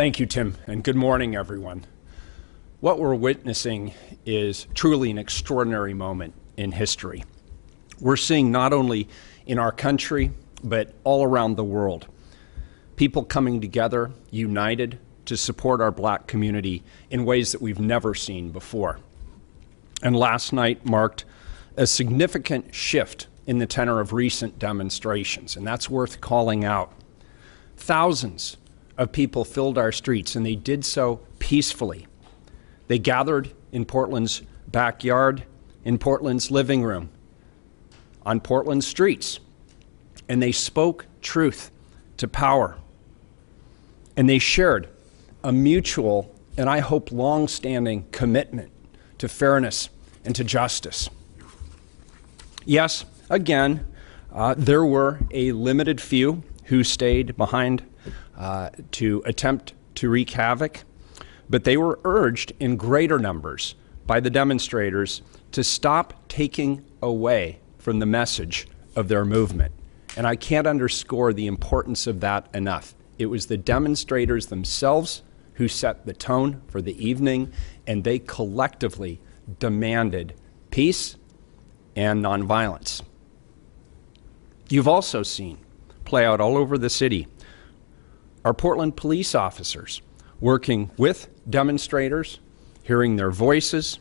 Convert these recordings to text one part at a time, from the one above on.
Thank you, Tim, and good morning, everyone. What we're witnessing is truly an extraordinary moment in history. We're seeing not only in our country, but all around the world, people coming together, united, to support our Black community in ways that we've never seen before. And last night marked a significant shift in the tenor of recent demonstrations, and that's worth calling out. Thousands of people filled our streets, and they did so peacefully. They gathered in Portland's backyard, in Portland's living room, on Portland's streets, and they spoke truth to power. And they shared a mutual, and I hope long-standing, commitment to fairness and to justice. Yes, again, there were a limited few who stayed behind to attempt to wreak havoc, but they were urged in greater numbers by the demonstrators to stop taking away from the message of their movement. And I can't underscore the importance of that enough. It was the demonstrators themselves who set the tone for the evening, and they collectively demanded peace and nonviolence. You've also seen play out all over the city our Portland police officers working with demonstrators, hearing their voices,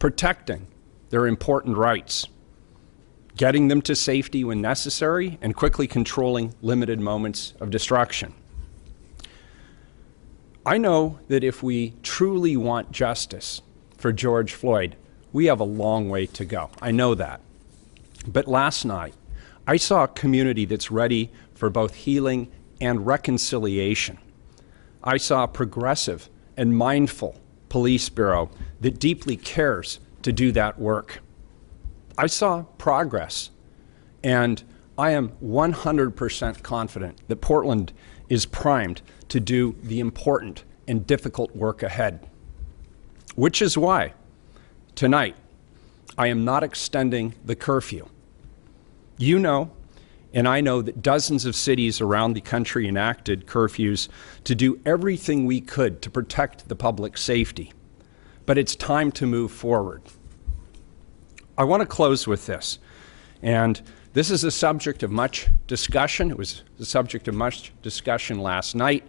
protecting their important rights, getting them to safety when necessary, and quickly controlling limited moments of destruction. I know that if we truly want justice for George Floyd, we have a long way to go. I know that. But last night, I saw a community that's ready for both healing and reconciliation. I saw a progressive and mindful police bureau that deeply cares to do that work. I saw progress, and I am 100% confident that Portland is primed to do the important and difficult work ahead. Which is why, tonight, I am not extending the curfew. You know, and I know that dozens of cities around the country enacted curfews to do everything we could to protect the public safety. But it's time to move forward. I want to close with this, and this is a subject of much discussion. It was the subject of much discussion last night.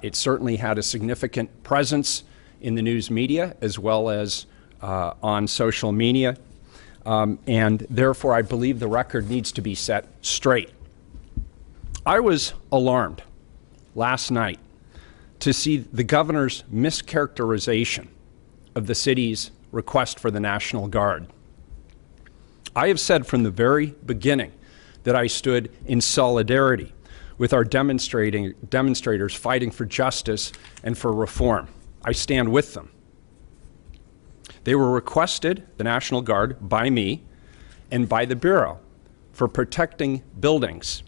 It certainly had a significant presence in the news media as well as on social media, and therefore I believe the record needs to be set straight. I was alarmed last night to see the governor's mischaracterization of the city's request for the National Guard. I have said from the very beginning that I stood in solidarity with our demonstrators fighting for justice and for reform. I stand with them. They were requested, the National Guard, by me and by the Bureau for protecting buildings,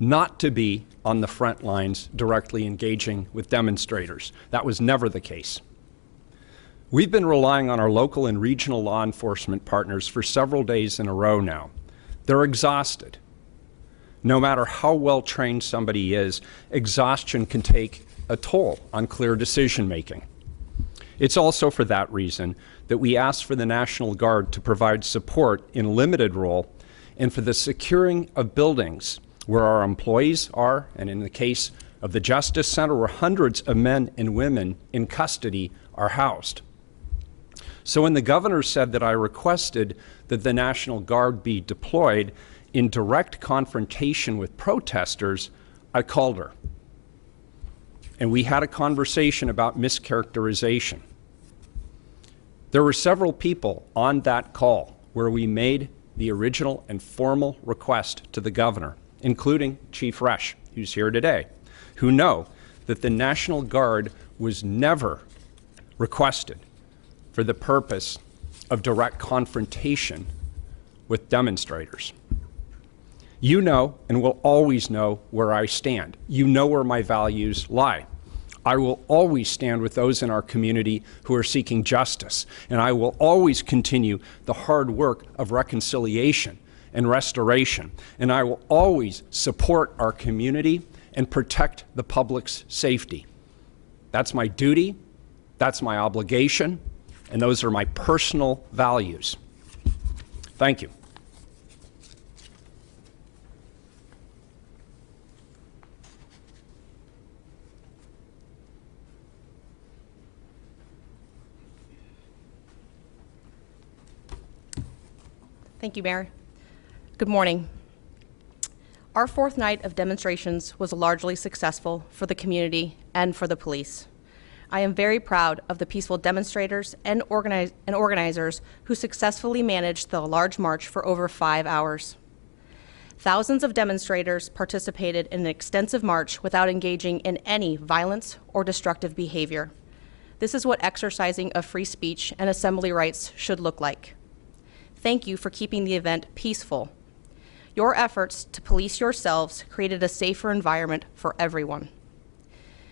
not to be on the front lines directly engaging with demonstrators. That was never the case. We've been relying on our local and regional law enforcement partners for several days in a row now. They're exhausted. No matter how well trained somebody is, exhaustion can take a toll on clear decision making. It's also for that reason that we asked for the National Guard to provide support in a limited role and for the securing of buildings where our employees are, and in the case of the Justice Center, where hundreds of men and women in custody are housed. So when the governor said that I requested that the National Guard be deployed in direct confrontation with protesters, I called her. And we had a conversation about mischaracterization. There were several people on that call where we made the original and formal request to the governor, including Chief Rush, who's here today, who know that the National Guard was never requested for the purpose of direct confrontation with demonstrators. You know and will always know where I stand. You know where my values lie. I will always stand with those in our community who are seeking justice, and I will always continue the hard work of reconciliation and restoration, and I will always support our community and protect the public's safety. That's my duty, that's my obligation, and those are my personal values. Thank you. Thank you, Mayor. Good morning. Our fourth night of demonstrations was largely successful for the community and for the police. I am very proud of the peaceful demonstrators and organizers who successfully managed the large march for over 5 hours. Thousands of demonstrators participated in an extensive march without engaging in any violence or destructive behavior. This is what exercising of free speech and assembly rights should look like. Thank you for keeping the event peaceful. Your efforts to police yourselves created a safer environment for everyone.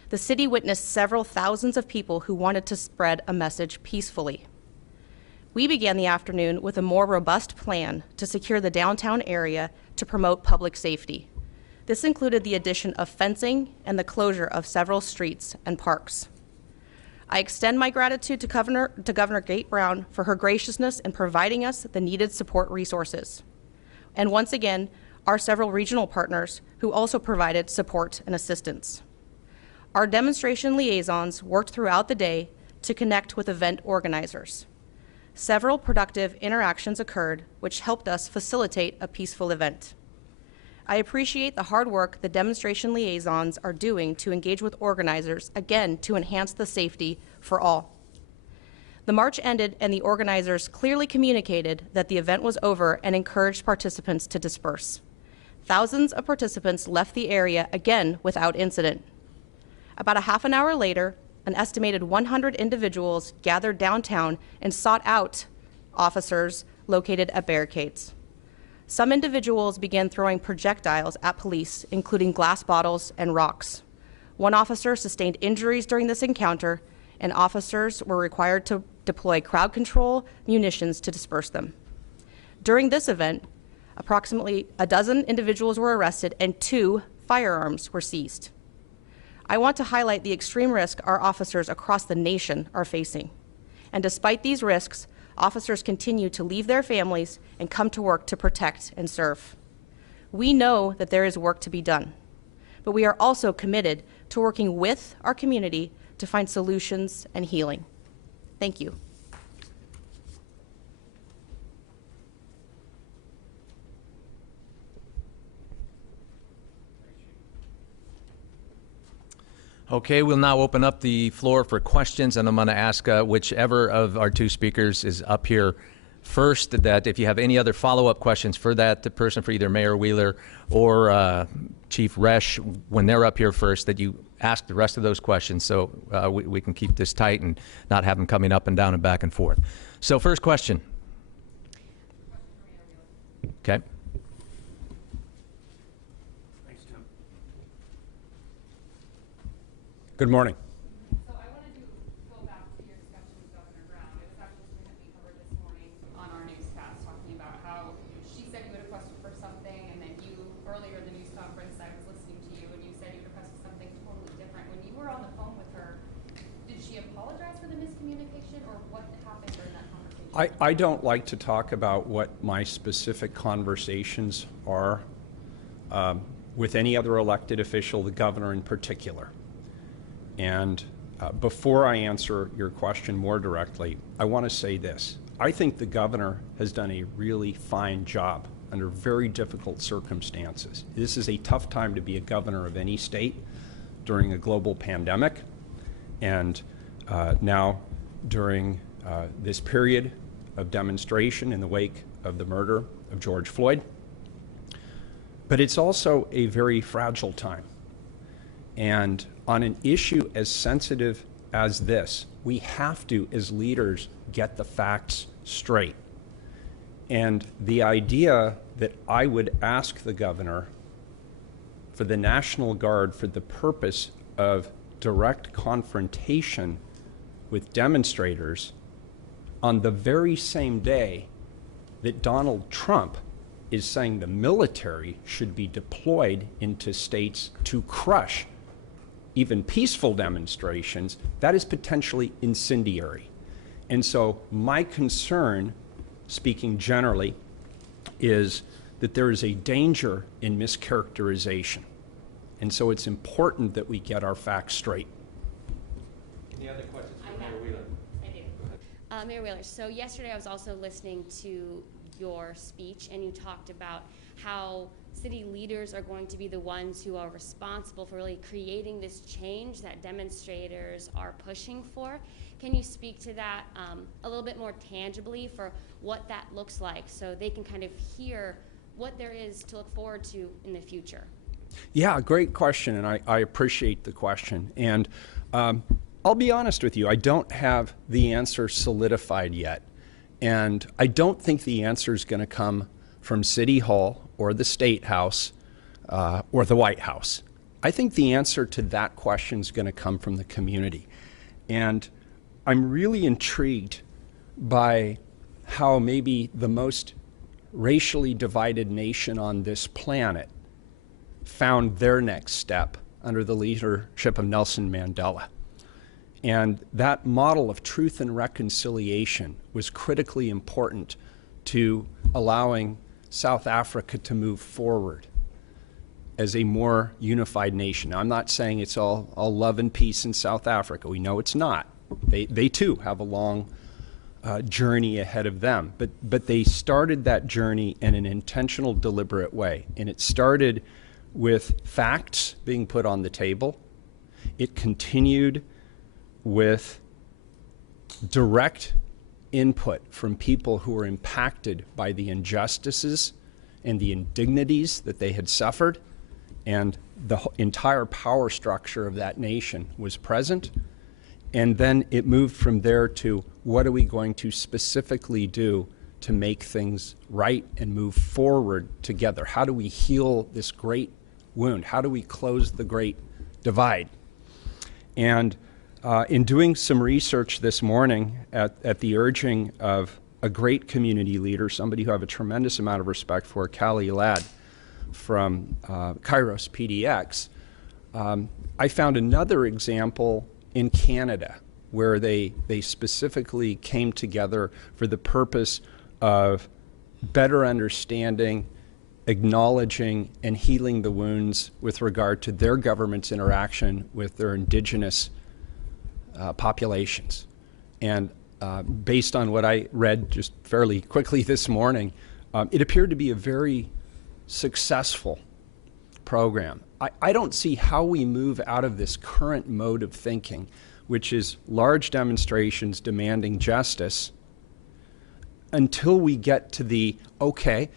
The city witnessed several thousands of people who wanted to spread a message peacefully. We began the afternoon with a more robust plan to secure the downtown area to promote public safety. This included the addition of fencing and the closure of several streets and parks. I extend my gratitude to Governor Gate Brown for her graciousness in providing us the needed support resources. And once again, our several regional partners who also provided support and assistance. Our demonstration liaisons worked throughout the day to connect with event organizers. Several productive interactions occurred, which helped us facilitate a peaceful event. I appreciate the hard work the demonstration liaisons are doing to engage with organizers, again, to enhance the safety for all. The march ended and the organizers clearly communicated that the event was over and encouraged participants to disperse. Thousands of participants left the area again without incident. About a half an hour later, an estimated 100 individuals gathered downtown and sought out officers located at barricades. Some individuals began throwing projectiles at police, including glass bottles and rocks. One officer sustained injuries during this encounter, and officers were required to deploy crowd control munitions to disperse them. During this event, approximately a dozen individuals were arrested and 2 firearms were seized. I want to highlight the extreme risk our officers across the nation are facing. And despite these risks, officers continue to leave their families and come to work to protect and serve. We know that there is work to be done, but we are also committed to working with our community to find solutions and healing. Thank you. Okay, we'll now open up the floor for questions, and I'm going to ask whichever of our 2 speakers is up here first, that if you have any other follow-up questions for that person, for either Mayor Wheeler or Chief Resch, when they're up here first, that you ask the rest of those questions so we can keep this tight and not have them coming up and down and back and forth. So first question. Okay. Good morning. So I wanted to go back to your discussion with Governor Brown. It was actually something that we covered this morning on our newscast, talking about how she said you had requested for something, and then you, earlier in the news conference, I was listening to you, and you said you requested something totally different. When you were on the phone with her, did she apologize for the miscommunication, or what happened during that conversation? I don't like to talk about what my specific conversations are with any other elected official, the governor in particular. And before I answer your question more directly, I want to say this. I think the governor has done a really fine job under very difficult circumstances. This is a tough time to be a governor of any state during a global pandemic, and now during this period of demonstration in the wake of the murder of George Floyd. But it's also a very fragile time. And on an issue as sensitive as this, we have to, as leaders, get the facts straight. And the idea that I would ask the governor for the National Guard for the purpose of direct confrontation with demonstrators on the very same day that Donald Trump is saying the military should be deployed into states to crush even peaceful demonstrations, that is potentially incendiary. And so my concern, speaking generally, is that there is a danger in mischaracterization. And so it's important that we get our facts straight. Any other questions I for Mayor have. Wheeler? I do. Mayor Wheeler, so yesterday I was also listening to your speech, and you talked about how city leaders are going to be the ones who are responsible for really creating this change that demonstrators are pushing for. Can you speak to that a little bit more tangibly for what that looks like so they can kind of hear what there is to look forward to in the future? Yeah, great question, and I appreciate the question. And I'll be honest with you, I don't have the answer solidified yet. And I don't think the answer is going to come from City Hall or the State House or the White House. I think the answer to that question is going to come from the community. And I'm really intrigued by how maybe the most racially divided nation on this planet found their next step under the leadership of Nelson Mandela. And that model of truth and reconciliation was critically important to allowing South Africa to move forward as a more unified nation. Now, I'm not saying it's all love and peace in South Africa. We know it's not. They too have a long journey ahead of them. But they started that journey in an intentional, deliberate way. And it started with facts being put on the table. It continued with direct input from people who were impacted by the injustices and the indignities that they had suffered. And the entire power structure of that nation was present. And then it moved from there to what are we going to specifically do to make things right and move forward together? How do we heal this great wound? How do we close the great divide? And in doing some research this morning at the urging of a great community leader, somebody who I have a tremendous amount of respect for, Callie Ladd from Kairos PDX, I found another example in Canada where they specifically came together for the purpose of better understanding, acknowledging, and healing the wounds with regard to their government's interaction with their indigenous populations. And based on what I read just fairly quickly this morning, it appeared to be a very successful program. I don't see how we move out of this current mode of thinking, which is large demonstrations demanding justice, until we get to the, okay,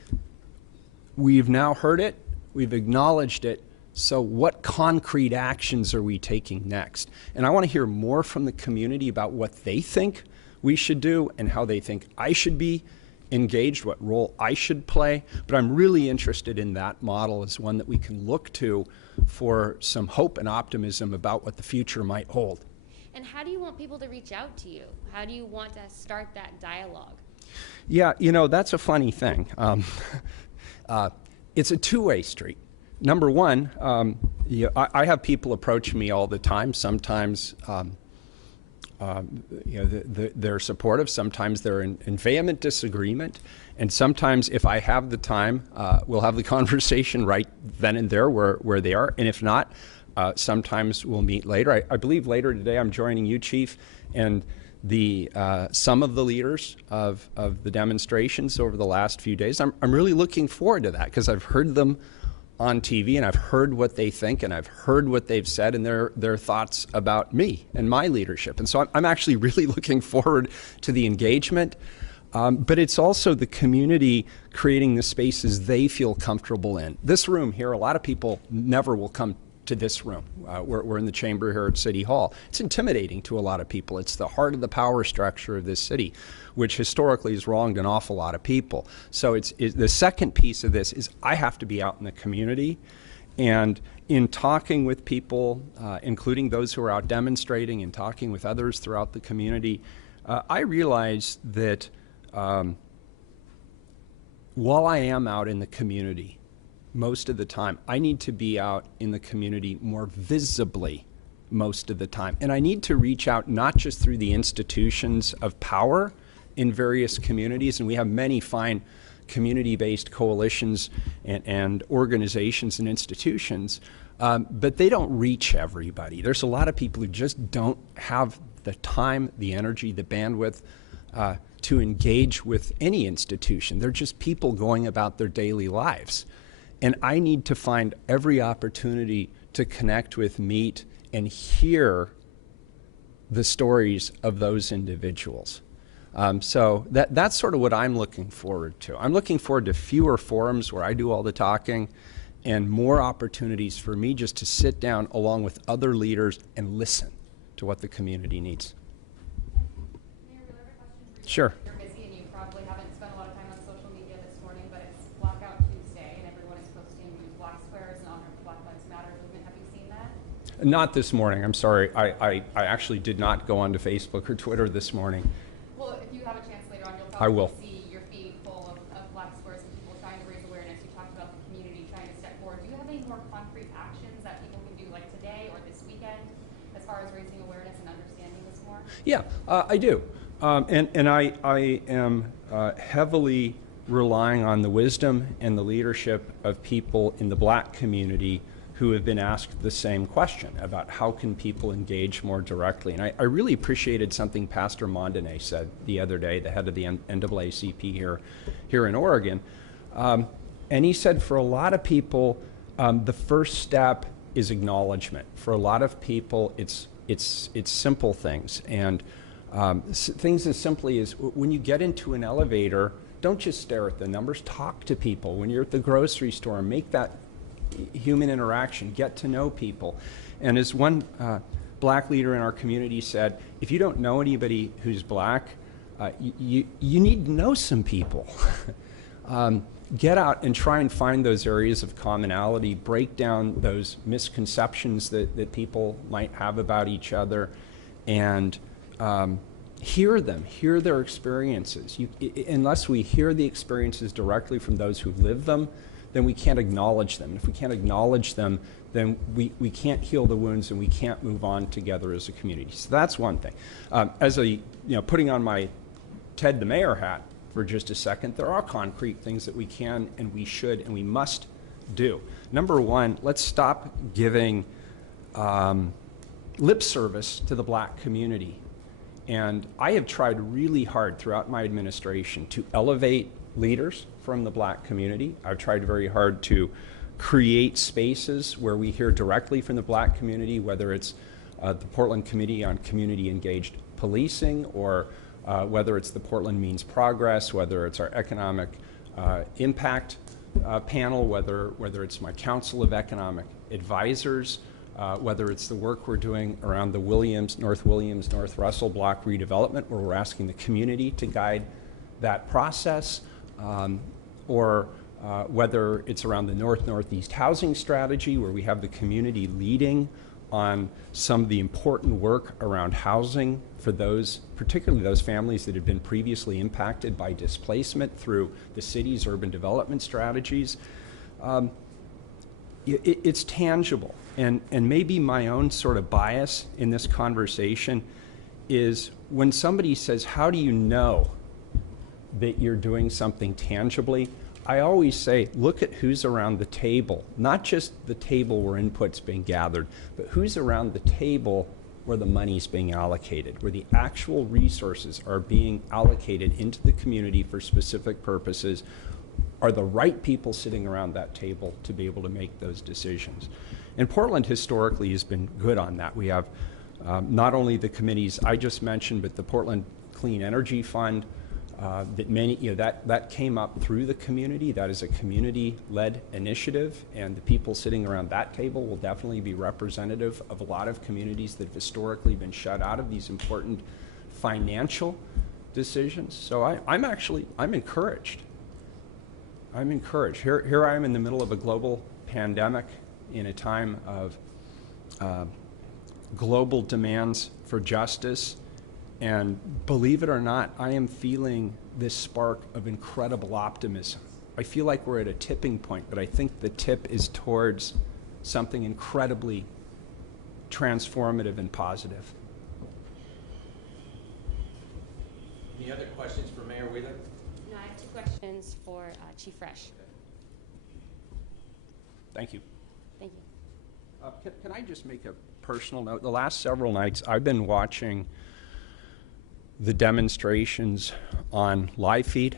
we've now heard it, we've acknowledged it, so what concrete actions are we taking next? And I want to hear more from the community about what they think we should do and how they think I should be engaged, what role I should play. But I'm really interested in that model as one that we can look to for some hope and optimism about what the future might hold. And how do you want people to reach out to you? How do you want to start that dialogue? Yeah, you know, that's a funny thing. It's a two-way street. Number one, I have people approach me all the time. Sometimes they're supportive. Sometimes they're in vehement disagreement. And sometimes, if I have the time, we'll have the conversation right then and there where they are. And if not, sometimes we'll meet later. I believe later today I'm joining you, Chief, and some of the leaders of the demonstrations over the last few days. I'm really looking forward to that because I've heard them on TV and I've heard what they think and I've heard what they've said and their thoughts about me and my leadership. And so I'm actually really looking forward to the engagement. But it's also the community creating the spaces they feel comfortable in. This room here, a lot of people never will come to this room. We're in the chamber here at City Hall. It's intimidating to a lot of people. It's the heart of the power structure of this city, which historically has wronged an awful lot of people. So the second piece of this is I have to be out in the community, and in talking with people, including those who are out demonstrating and talking with others throughout the community, I realize that while I am out in the community, most of the time, I need to be out in the community more visibly most of the time. And I need to reach out not just through the institutions of power in various communities, and we have many fine community-based coalitions and organizations and institutions, but they don't reach everybody. There's a lot of people who just don't have the time, the energy, the bandwidth to engage with any institution. They're just people going about their daily lives. And I need to find every opportunity to connect with, meet, and hear the stories of those individuals. So that's sort of what I'm looking forward to. I'm looking forward to fewer forums where I do all the talking and more opportunities for me just to sit down along with other leaders and listen to what the community needs. Mayor, we have a question for you. Sure. You're busy and you probably haven't spent a lot of time on social media this morning, but it's Blackout Tuesday and everyone is posting black squares in honor of the Black Lives Matter movement. Have you seen that? Not this morning, I'm sorry. I actually did not go onto Facebook or Twitter this morning. Well, if you have a chance later on, you'll I will. probably see your feed full of black squares and people trying to raise awareness. You talked about the community trying to step forward. Do you have any more concrete actions that people can do like today or this weekend as far as raising awareness and understanding this more? Yeah, I do. And I am heavily relying on the wisdom and the leadership of people in the black community who have been asked the same question about how can people engage more directly. And I really appreciated something Pastor Mondane said the other day, the head of the NAACP here in Oregon. And he said for a lot of people, the first step is acknowledgement. For a lot of people, it's simple things. And things as simply as when you get into an elevator, don't just stare at the numbers, talk to people. When you're at the grocery store, make that human interaction, get to know people. And as one black leader in our community said, if you don't know anybody who's black, you need to know some people. Get out and try and find those areas of commonality, break down those misconceptions that people might have about each other, and hear them, hear their experiences. Unless we hear the experiences directly from those who live them, then we can't acknowledge them. And if we can't acknowledge them, then we can't heal the wounds and we can't move on together as a community. So that's one thing. As putting on my Ted the Mayor hat for just a second, there are concrete things that we can and we should and we must do. Number one, let's stop giving lip service to the black community. And I have tried really hard throughout my administration to elevate leaders from the black community. I've tried very hard to create spaces where we hear directly from the black community, whether it's the Portland Committee on Community Engaged Policing, or whether it's the Portland Means Progress, whether it's our Economic Impact panel, whether it's my Council of Economic Advisors, whether it's the work we're doing around the North Williams, North Russell block redevelopment, where we're asking the community to guide that process, or whether it's around the North-Northeast housing strategy, where we have the community leading on some of the important work around housing for those, particularly those families that have been previously impacted by displacement through the city's urban development strategies. It's tangible, and maybe my own sort of bias in this conversation is when somebody says, how do you know that you're doing something tangibly? I always say, look at who's around the table, not just the table where input's being gathered, but who's around the table where the money's being allocated, where the actual resources are being allocated into the community for specific purposes. Are the right people sitting around that table to be able to make those decisions? And Portland historically has been good on that. We have not only the committees I just mentioned, but the Portland Clean Energy Fund, that came up through the community. That is a community-led initiative, and the people sitting around that table will definitely be representative of a lot of communities that have historically been shut out of these important financial decisions. So I'm encouraged. I'm encouraged. Here I am in the middle of a global pandemic, in a time of global demands for justice. And believe it or not, I am feeling this spark of incredible optimism. I feel like we're at a tipping point, but I think the tip is towards something incredibly transformative and positive. Any other questions for Mayor Wheeler? No, I have two questions for Chief Fresh. Thank you. Thank you. Can I just make a personal note? The last several nights, I've been watching the demonstrations on live feed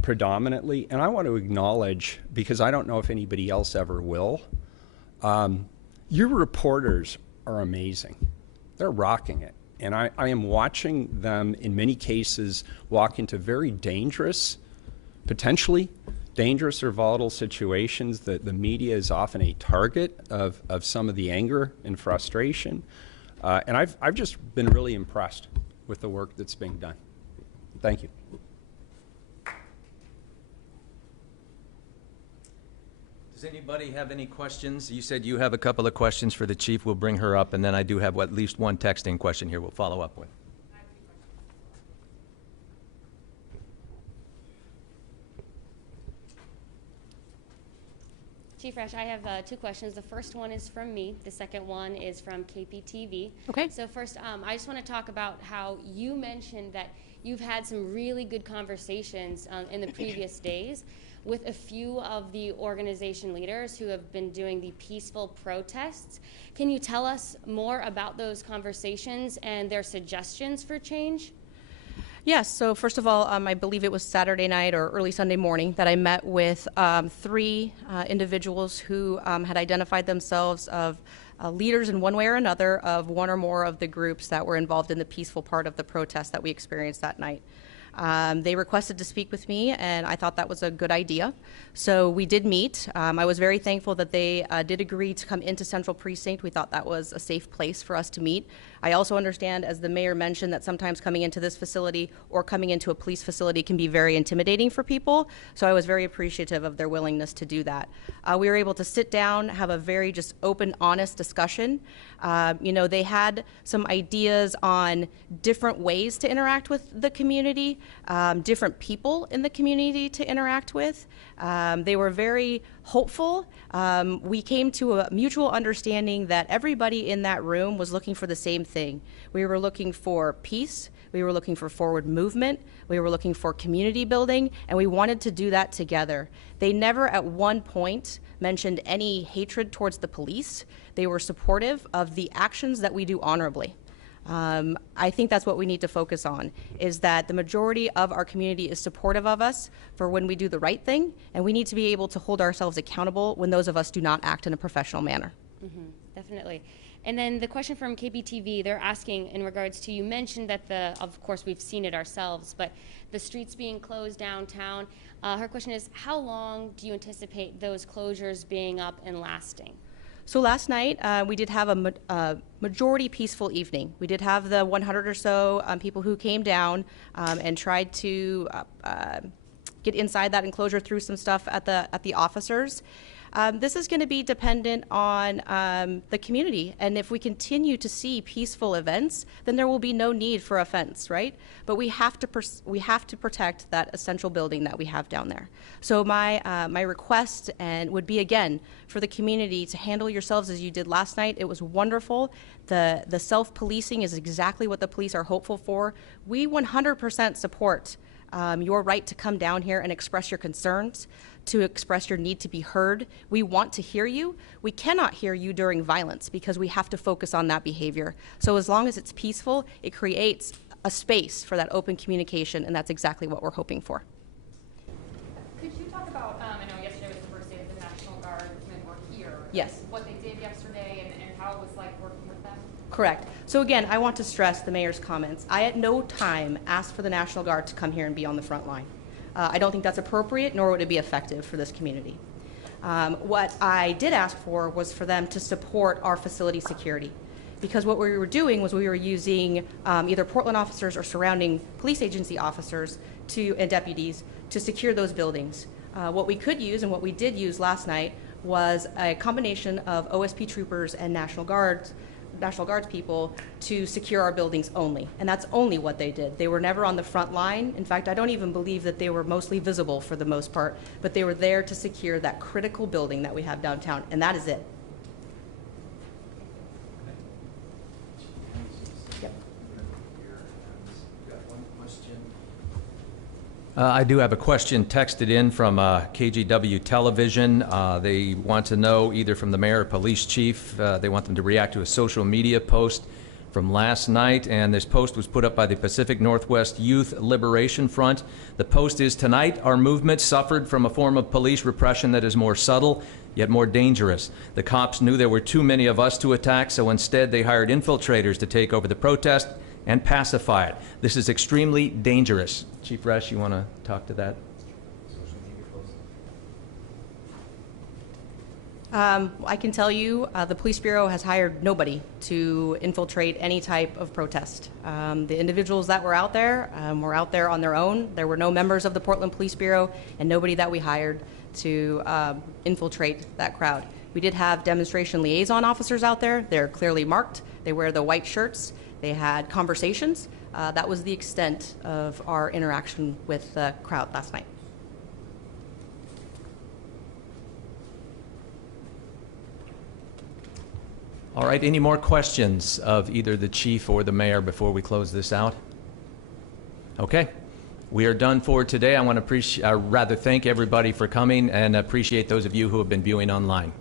predominantly, and I want to acknowledge, because I don't know if anybody else ever will, your reporters are amazing. They're rocking it. And I am watching them, in many cases, walk into very dangerous, potentially dangerous or volatile situations that the media is often a target of some of the anger and frustration. And I've just been really impressed with the work that's being done. Thank you. Does anybody have any questions? You said you have a couple of questions for the chief. We'll bring her up, and then I do have at least one texting question here we'll follow up with. Chief Fresh, I have two questions. The first one is from me. The second one is from KPTV. Okay. So first, I just want to talk about how you mentioned that you've had some really good conversations in the previous days with a few of the organization leaders who have been doing the peaceful protests. Can you tell us more about those conversations and their suggestions for change? Yes, so first of all, I believe it was Saturday night or early Sunday morning that I met with three individuals who had identified themselves of leaders in one way or another of one or more of the groups that were involved in the peaceful part of the protest that we experienced that night. They requested to speak with me, and I thought that was a good idea. So we did meet. I was very thankful that they did agree to come into Central Precinct. We thought that was a safe place for us to meet. I also understand, as the mayor mentioned, that sometimes coming into this facility or coming into a police facility can be very intimidating for people. So I was very appreciative of their willingness to do that. We were able to sit down, have a very just open, honest discussion. You know, they had some ideas on different ways to interact with the community, different people in the community to interact with. They were very hopeful. We came to a mutual understanding that everybody in that room was looking for the same thing. We were looking for peace. We were looking for forward movement. We were looking for community building, and we wanted to do that together. They never at one point mentioned any hatred towards the police. They were supportive of the actions that we do honorably. I think that's what we need to focus on, is that the majority of our community is supportive of us for when we do the right thing, and we need to be able to hold ourselves accountable when those of us do not act in a professional manner. Mm-hmm, definitely. And then the question from KBTV, they're asking in regards to, you mentioned that of course we've seen it ourselves, but the streets being closed downtown, her question is, how long do you anticipate those closures being up and lasting? So last night, we did have a majority peaceful evening. We did have the 100 or so people who came down and tried to get inside that enclosure, threw some stuff at the officers. This is going to be dependent on the community, and if we continue to see peaceful events, then there will be no need for a fence, right? But we have to protect that essential building that we have down there. So my request would be, again, for the community to handle yourselves as you did last night. It was wonderful. The self-policing is exactly what the police are hopeful for. We 100% support your right to come down here and express your concerns, to express your need to be heard. We want to hear you. We cannot hear you during violence because we have to focus on that behavior. So as long as it's peaceful, it creates a space for that open communication, and that's exactly what we're hoping for. Could you talk about, I know yesterday was the first day that the National Guardsmen were here. Yes. What they did yesterday and how it was like working with them? Correct. So again, I want to stress the mayor's comments. I at no time asked for the National Guard to come here and be on the front line. I don't think that's appropriate, nor would it be effective for this community. What I did ask for was for them to support our facility security, because what we were doing was we were using either Portland officers or surrounding police agency officers and deputies to secure those buildings. What we could use and what we did use last night was a combination of OSP troopers and National Guards people to secure our buildings only. And that's only what they did. They were never on the front line. In fact, I don't even believe that they were mostly visible for the most part, but they were there to secure that critical building that we have downtown, and that is it. I do have a question texted in from KGW Television. They want to know, either from the mayor or police chief, they want them to react to a social media post from last night, and this post was put up by the Pacific Northwest Youth Liberation Front. The post is, "Tonight, our movement suffered from a form of police repression that is more subtle, yet more dangerous. The cops knew there were too many of us to attack, so instead they hired infiltrators to take over the protest and pacify it. This is extremely dangerous." Chief Resch, you want to talk to that? I can tell you the Police Bureau has hired nobody to infiltrate any type of protest. The individuals that were out there on their own. There were no members of the Portland Police Bureau and nobody that we hired to infiltrate that crowd. We did have demonstration liaison officers out there. They're clearly marked. They wear the white shirts. They had conversations. That was the extent of our interaction with the crowd last night. All right, any more questions of either the chief or the mayor before we close this out? Okay, we are done for today. I want to thank everybody for coming and appreciate those of you who have been viewing online.